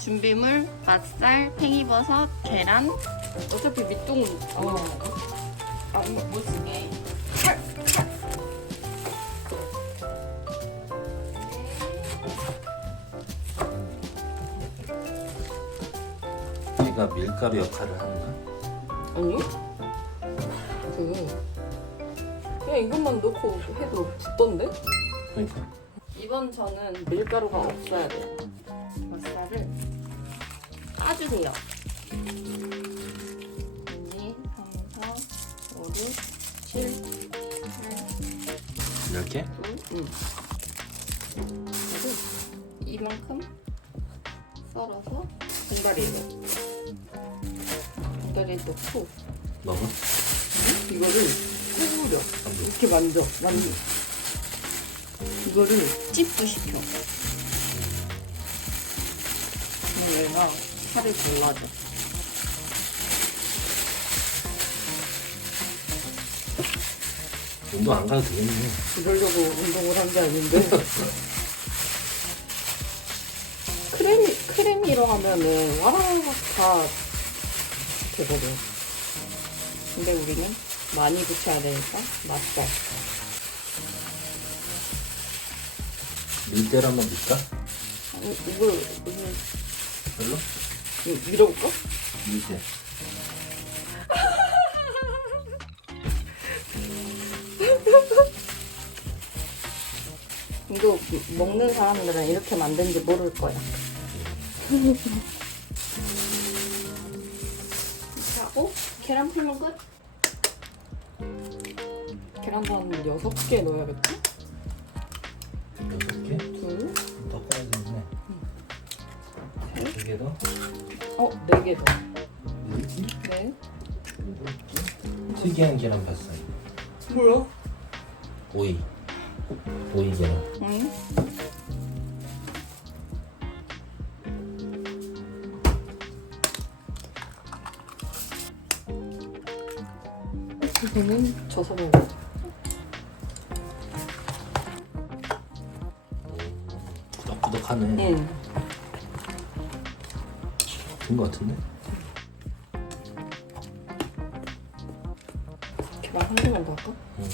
준비물, 맛살, 팽이버섯, 응. 계란. 어차피 밑동은 어. 안못 응. 아, 쓰게. 이거 응. 밀가루 역할을 하는가? 아니요. 그 그냥 이것만 넣고 해도 붙던데? 그러니까. 이번 저는 밀가루가 없어야 돼. 주세요 이렇게? 이만큼 썰어서 분갈이해요. 분갈이 넣고 먹어. 이거를 구려 이렇게 만져. 만 이거를 찝도 시켜. 그럼 살을 불러줘. 운동. 운동 안 가도 되겠네. 그러려고 운동을 한 게 아닌데. 크레미, 크레미로 크림, 하면은, 와, 라다 되거든. 근데 우리는 많이 붙여야 되니까 맞다. 밀대를 한번 넣을까? 음, 이거, 이거. 별로? 이럴까? 이거 먹는 사람들은 이렇게 만든지 모를 거야. 하고, 계란 풀면 끝. 계란 반 6개 넣어야겠지? 어, 네개 더. 네. 특이한 계란 봤어요. 뭐야? 오이. 오이 계란. 이거는 저서 먹어. 구덕구덕하네. 응. 어, 좋은 한 번만 더 할까? 응.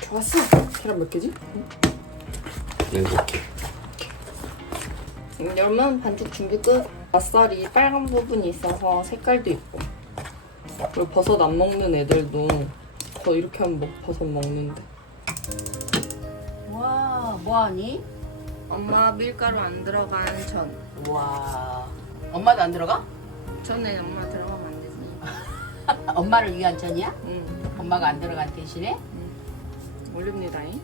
좋았어. 계란 몇 개지? 응? 개 네, 응, 여러분 반죽 준비 끝. 맛살이 빨간 부분이 있어서 색깔도 있고. 그리고 버섯 안 먹는 애들도 더 이렇게 하면 먹, 버섯 먹는데. 와, 뭐하니? 엄마 밀가루 안 들어간 전. 와. 엄마도 안 들어가? 전에 엄마 들어가면 안 되지. 엄마를 위한 전이야? 응. 엄마가 안 들어간 대신에? 응. 올립니다잉.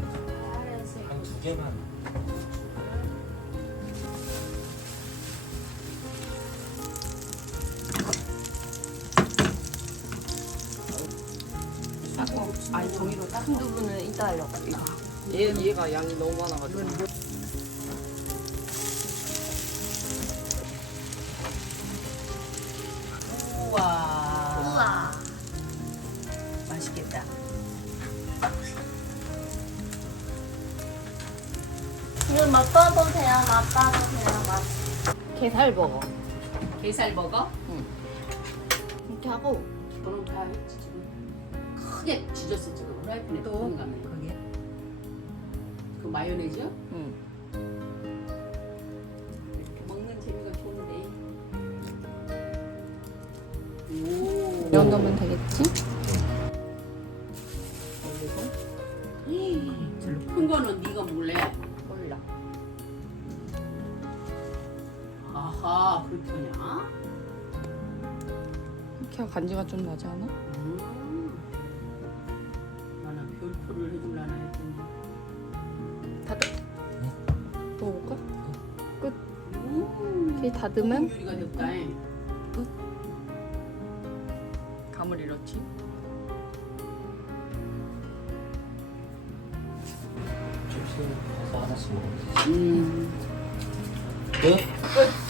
한두 개만. 아니 종이로 딱 두 분은 이따 하려고 이거 고얘 얘가 양이 너무 많아가지고. 우와. 우와. 맛있겠다. 이거 맛봐보세요. 맛봐보세요. 맛. 게살 버거. 게살 버거? 응. 이렇게 하고. 다지금 크게 지졌어 지금 프라이팬에 또. 그런 마요네즈. 응. 먹는 재미가 좋은데. 이 정도면 되겠지? 큰 음, 거는 네가 몰래. 몰라. 아하 불편냐 이렇게 간지가 좀 나지 아 다듬은 감을 응. 잃었지. 응. 응. 응. 응.